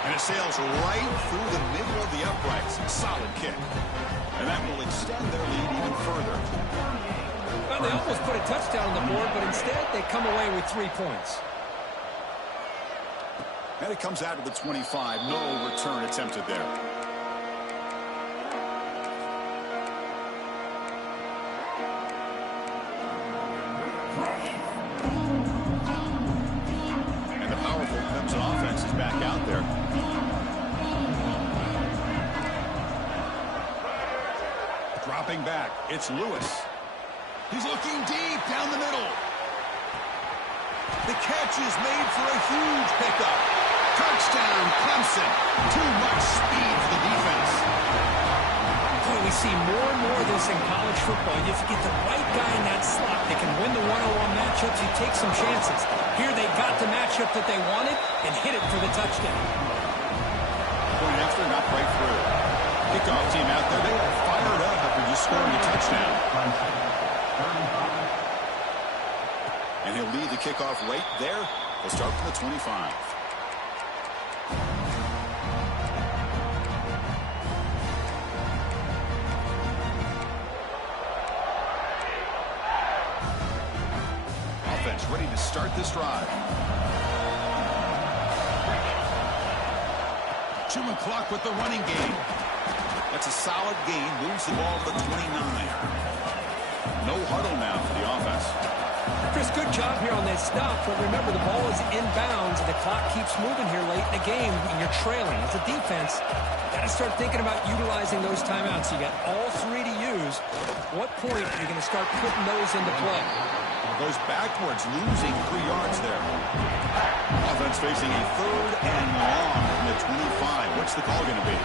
And it sails right through the middle of the uprights. Solid kick. And that will extend their lead even further. Well, they almost put a touchdown on the board, but instead they come away with 3 points. And it comes out to the 25. No return attempted there. And the powerful Clemson offense is back out there. Dropping back, it's Lewis. He's looking deep down the middle. The catch is made for a huge pickup. Touchdown, Clemson. Too much speed for the defense. Boy, we see more and more of this in college football. If you get the right guy in that slot, they can win the one-on-one matchups. You take some chances. Here they got the matchup that they wanted and hit it for the touchdown. Point after, not quite through. Kickoff team out there. They are fired up after just scoring a touchdown. And he'll lead the kickoff right there. They'll start from the 25. Offense ready to start this drive. Chewing clock with the running game. That's a solid gain. Moves the ball to the 29. No huddle now for the offense. Chris, good job here on that stop, but remember the ball is inbounds and the clock keeps moving here late in the game and you're trailing. As a defense, you got to start thinking about utilizing those timeouts. You got all 3 to use. What point are you going to start putting those into play? Goes backwards, losing 3 yards there. Offense facing a 3rd and long from the 25. What's the call going to be?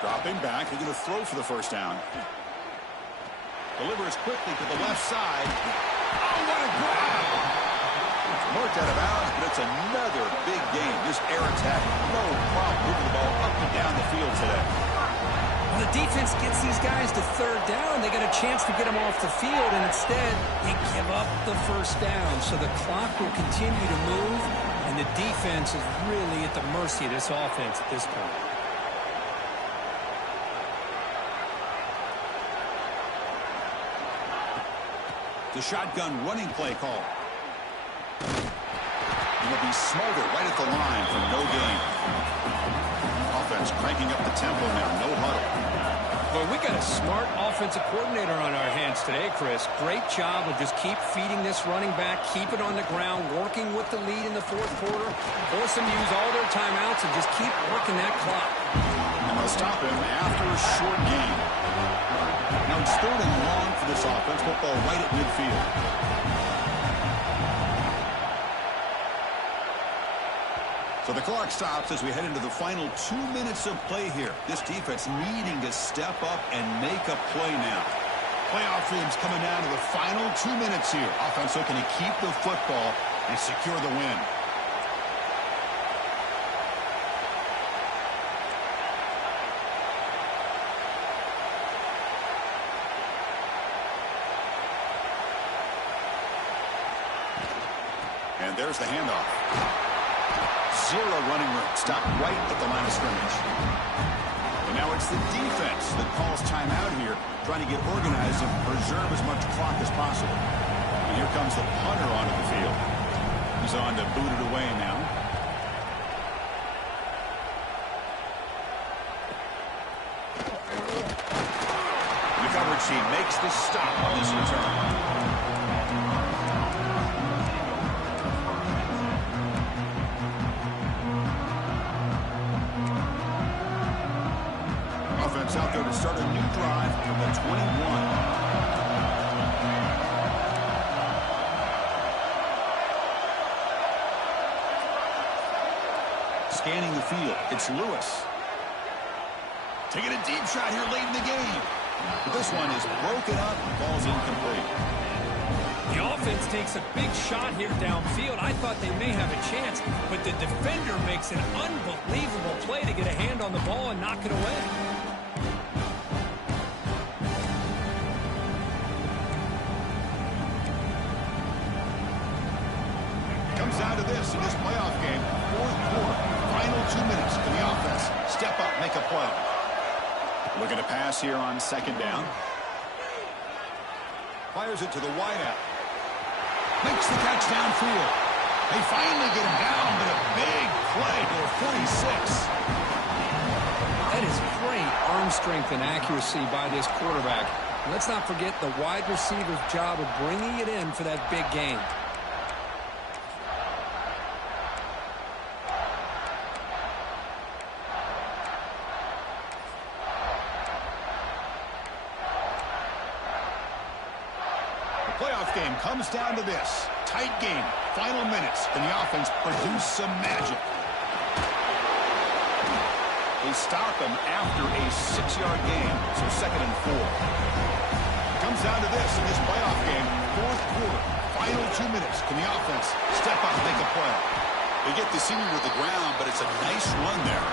Dropping back, they're going to throw for the 1st down. Delivers quickly to the left side. Oh, what a grab! Marked out of bounds, but it's another big game. This air attack, no problem moving the ball up and down the field today. When the defense gets these guys to 3rd down, they get a chance to get them off the field, and instead they give up the 1st down. So the clock will continue to move, and the defense is really at the mercy of this offense at this point. The shotgun running play call. He'll be smothered right at the line for no gain. Offense cranking up the tempo now, no huddle. Well, we got a smart offensive coordinator on our hands today, Chris. Great job of just keep feeding this running back, keep it on the ground, working with the lead in the 4th quarter, force them to use all their timeouts, and just keep working that clock. And they'll stop him after a short gain. Now it's 3rd and long for this offense. Football right at midfield. So the clock stops as we head into the final 2 minutes of play here. This defense needing to step up and make a play now. Playoff game's coming down to the final 2 minutes here. Offense looking to keep the football and secure the win. And there's the handoff. Zero running room. Stopped right at the line of scrimmage. And now it's the defense that calls timeout here, trying to get organized and preserve as much clock as possible. And here comes the punter onto the field. He's on to boot it away now. The coverage team makes the stop on this return. Out there to start a new drive from the 21. Scanning the field, it's Lewis. Taking a deep shot here late in the game. But this one is broken up and falls incomplete. The offense takes a big shot here downfield. I thought they may have a chance, but the defender makes an unbelievable play to get a hand on the ball and knock it away. Down to this in this playoff game. Fourth quarter. Final 2 minutes. Can the offense step up, make a play? Looking to pass here on second down. Fires it to the wideout. Makes the catch downfield. They finally get him down, but a big play for 46. That is great arm strength and accuracy by this quarterback. Let's not forget the wide receiver's job of bringing it in for that big game. Playoff game comes down to this. Tight game. Final minutes. Can the offense produce some magic? They stop him after a 6-yard gain. So 2nd and 4. Comes down to this in this playoff game. Fourth quarter. Final 2 minutes. Can the offense step up and make a play? They get the senior to the ground, but it's a nice run there.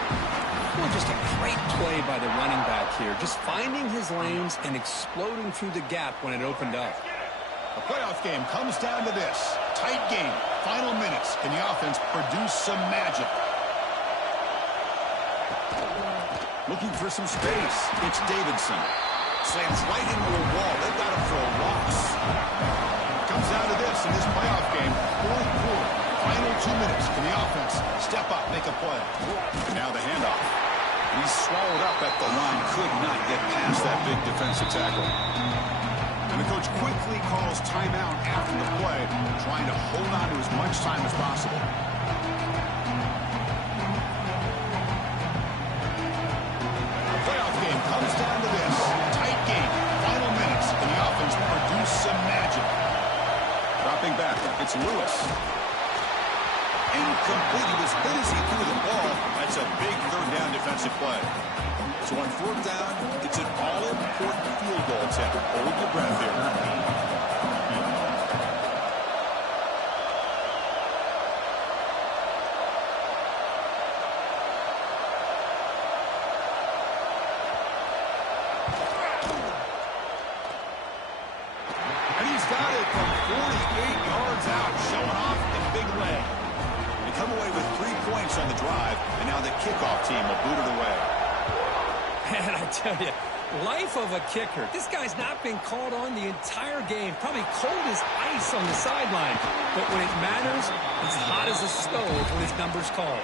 Well, just a great play by the running back here. Just finding his lanes and exploding through the gap when it opened up. The playoff game comes down to this. Tight game. Final minutes. Can the offense produce some magic? Looking for some space. It's Davidson. Slams right into the wall. They've got him for a loss. Comes down to this in this playoff game. Fourth quarter. Final 2 minutes. Can the offense step up, make a play? And now the handoff. He's swallowed up at the line. Could not get past that big defensive tackle. And the coach quickly calls timeout after the play, trying to hold on to as much time as possible. The playoff game comes down to this. Tight game. Final minutes. Can the offense produce some magic? Dropping back. It's Lewis. Incomplete. He was good as he threw the ball. That's a big third down defensive play. So on fourth down, it's an all-important field goal attempt. Hold your breath here. And he's got it from 48 yards out, showing off the big leg. They come away with 3 points on the drive, and now the kickoff team will boot it away. And I tell you, life of a kicker. This guy's not been called on the entire game. Probably cold as ice on the sideline. But when it matters, it's hot as a stove when his number's called.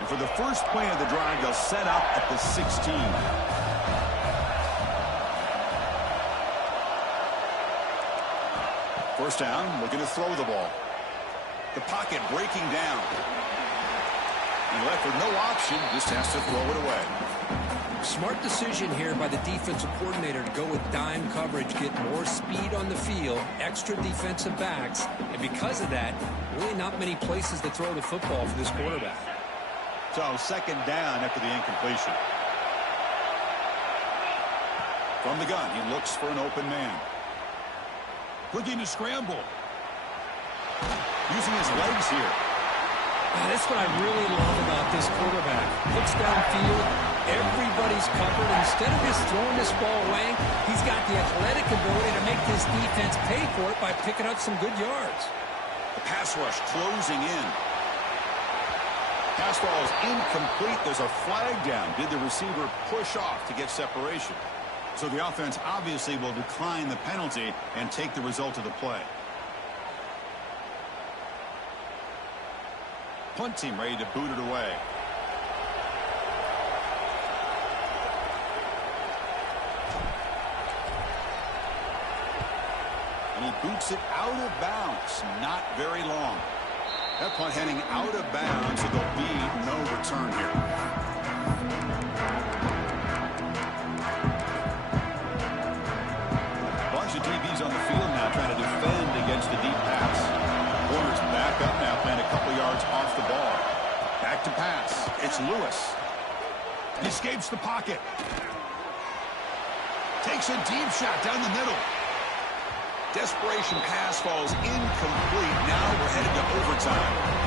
And for the first play of the drive, they'll set up at the 16. First down, looking to throw the ball. The pocket breaking down. And left with no option, just has to throw it away. Smart decision here by the defensive coordinator to go with dime coverage, get more speed on the field, extra defensive backs, and because of that, really not many places to throw the football for this quarterback. So second down after the incompletion. From the gun, he looks for an open man. Looking to scramble. Using his legs here. That's what I really love about this quarterback. Looks downfield, everybody's covered. Instead of just throwing this ball away, he's got the athletic ability to make this defense pay for it by picking up some good yards. The pass rush closing in. Pass ball is incomplete. There's a flag down. Did the receiver push off to get separation? So the offense obviously will decline the penalty and take the result of the play. Punt team ready to boot it away. And he boots it out of bounds. Not very long. That punt heading out of bounds, so there'll be no return here. Bunch of DBs on the field now trying to defend against the deep pass. Corners back up now, playing a couple yards off the ball. Back to pass. It's Lewis. He escapes the pocket. Takes a deep shot down the middle. Desperation pass falls incomplete. Now we're headed to overtime.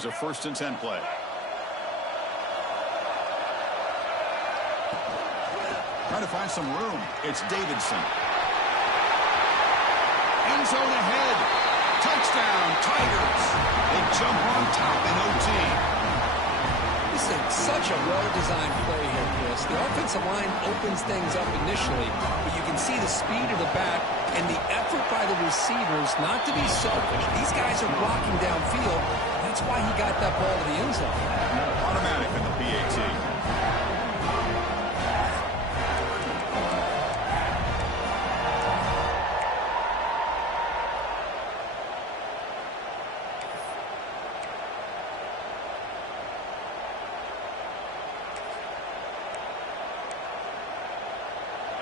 Here's a 1st and 10 play. Trying to find some room. It's Davidson. End zone ahead. Touchdown, Tigers. They jump on top in OT. This is such a well-designed play here, Chris. The offensive line opens things up initially, but you can see the speed of the back and the effort by the receivers not to be selfish. These guys are blocking downfield. That's why he got that ball to the end zone. Automatic in the PAT.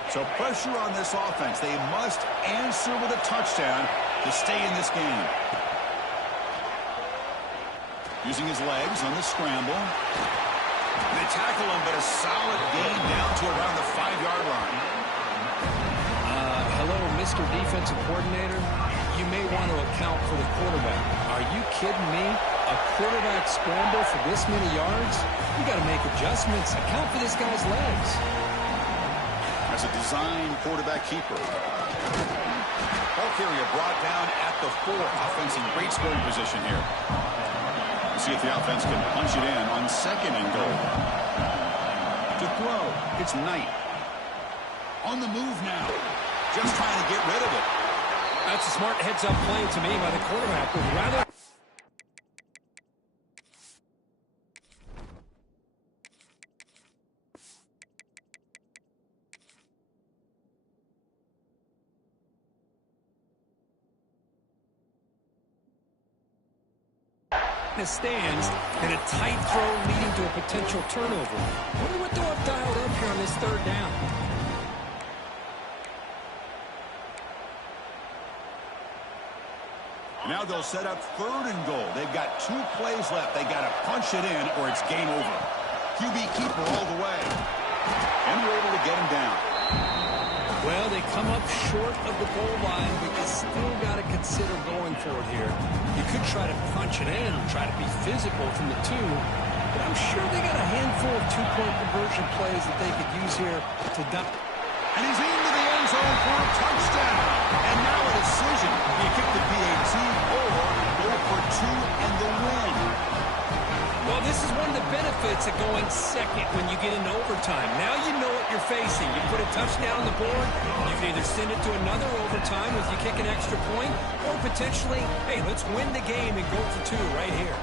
So pressure on this offense. They must answer with a touchdown to stay in this game. Using his legs on the scramble. They tackle him, but a solid gain down to around the 5-yard line. Hello, Mr. Defensive Coordinator. You may want to account for the quarterback. Are you kidding me? A quarterback scramble for this many yards? You got to make adjustments. Account for this guy's legs. As a design quarterback keeper. Ball carrier brought down at the 4. Offense in great scoring position here. See if the offense can punch it in on 2nd and goal. To throw, it's Knight. On the move now. Just trying to get rid of it. That's a smart heads-up play to me by the quarterback. Would rather... stands and a tight throw leading to a potential turnover. Wonder what they'll have dialed up here on this 3rd down. Now they'll set up 3rd and goal. They've got 2 plays left. They got to punch it in or it's game over. QB keeper all the way. And they're able to get him down. Well, they come up short of the goal line, but you still got to consider going for it here. You could try to punch it in or try to be physical from the 2, but I'm sure they got a handful of 2-point conversion plays that they could use here to dump. And he's into the zone for a touchdown. And now a decision. Do you kick the PAT or go for two and the win? Well, this is one of the benefits of going second when you get into overtime. Now you know what you're facing. You put a touchdown on the board, you can either send it to another overtime if you kick an extra point, or potentially, hey, let's win the game and go for two right here.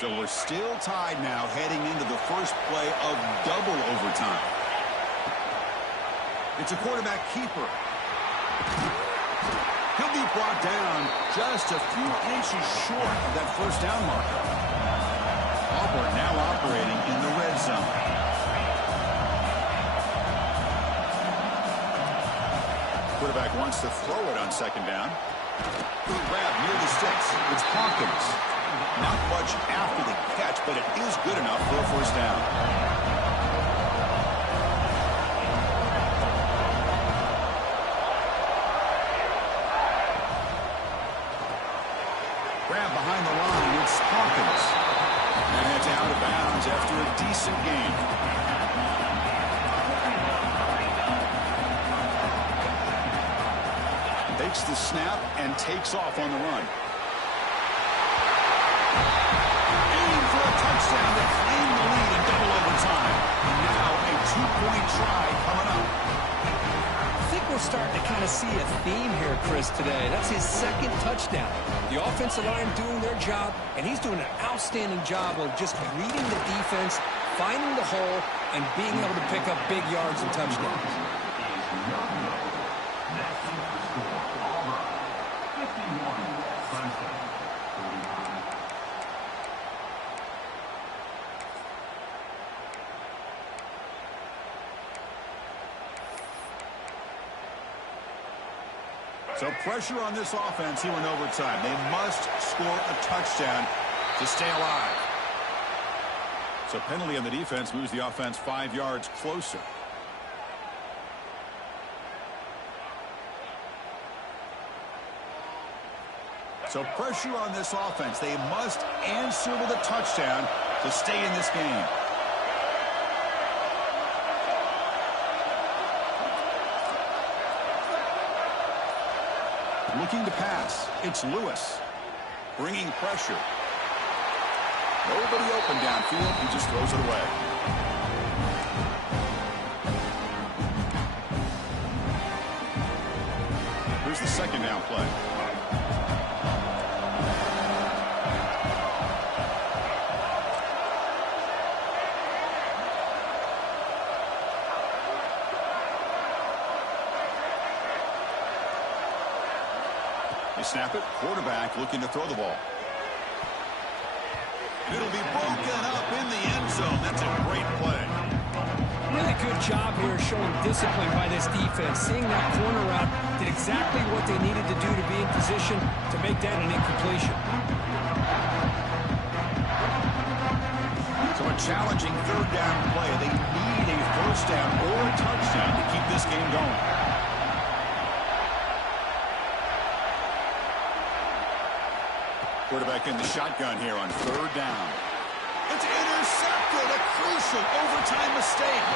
So we're still tied now heading into the first play of double overtime. It's a quarterback keeper. He'll be brought down just a few inches short of that first down marker. Auburn now operating in the red zone. Quarterback wants to throw it on second down. Good grab near the sticks. It's Hawkins. Not much after the catch, but it is good enough for a first down. Grab behind the line, it's Hawkins. And heads out of bounds after a decent gain. Takes the snap and takes off on the run. Aim for a touchdown to claim the lead in double overtime. And now a two-point try coming up. I think we're starting to kind of see a theme here, Chris, today. That's his second touchdown. The offensive line doing their job, and he's doing an outstanding job of just reading the defense, finding the hole, and being able to pick up big yards and touchdowns. So pressure on this offense here in overtime. They must score a touchdown to stay alive. So penalty on the defense moves the offense 5 yards closer. So pressure on this offense. They must answer with a touchdown to stay in this game. Looking to pass. It's Lewis. Bringing pressure. Nobody open downfield. He just throws it away. Here's the second down play. Snap it. Quarterback looking to throw the ball. It'll be broken up in the end zone. That's a great play. Really good job here showing discipline by this defense. Seeing that corner route, did exactly what they needed to do to be in position to make that an incompletion. So a challenging third down play. They need a first down or a touchdown to keep this game going. Quarterback in the shotgun here on third down. It's intercepted. A crucial overtime mistake.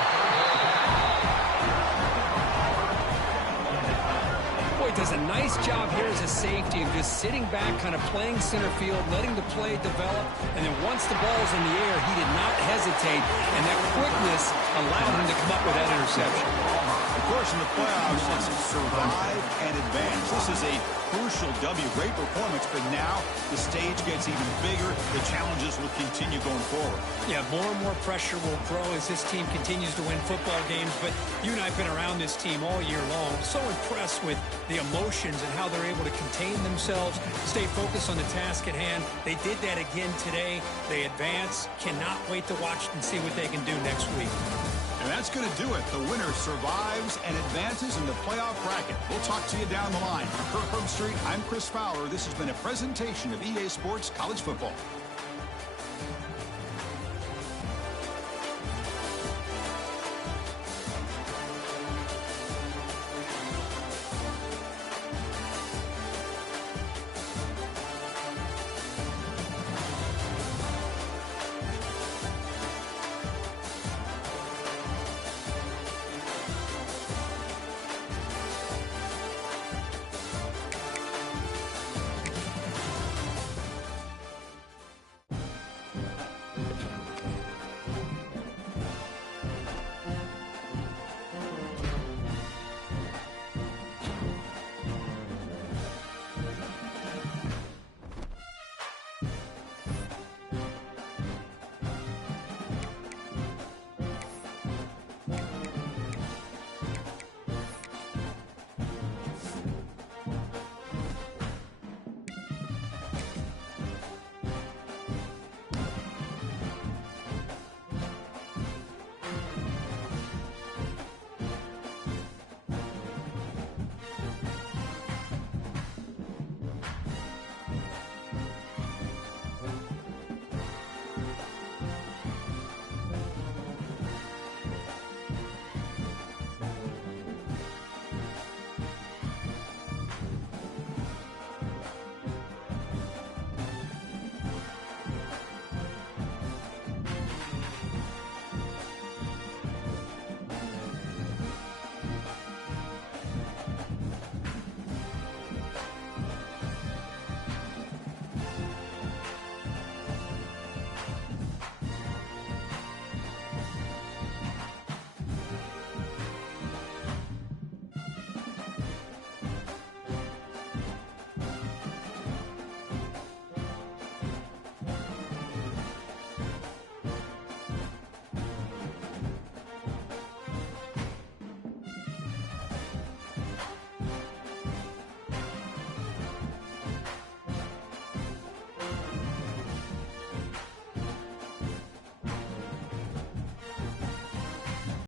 Boy, does a nice job here as a safety of just sitting back, kind of playing center field, letting the play develop, and then once the ball's in the air, he did not hesitate, and that quickness allowed him to come up with that interception. Of course, in the playoffs, it's survive and advance. This is a crucial W. Great performance, but now the stage gets even bigger. The challenges will continue going forward. Yeah, more and more pressure will grow as this team continues to win football games, but you and I have been around this team all year long. So impressed with the emotions and how they're able to contain themselves, stay focused on the task at hand. They did that again today. They advance. Cannot wait to watch and see what they can do next week. And that's going to do it. The winner survives and advances in the playoff bracket. We'll talk to you down the line. For Kirk Herbstreit, I'm Chris Fowler. This has been a presentation of EA Sports College Football.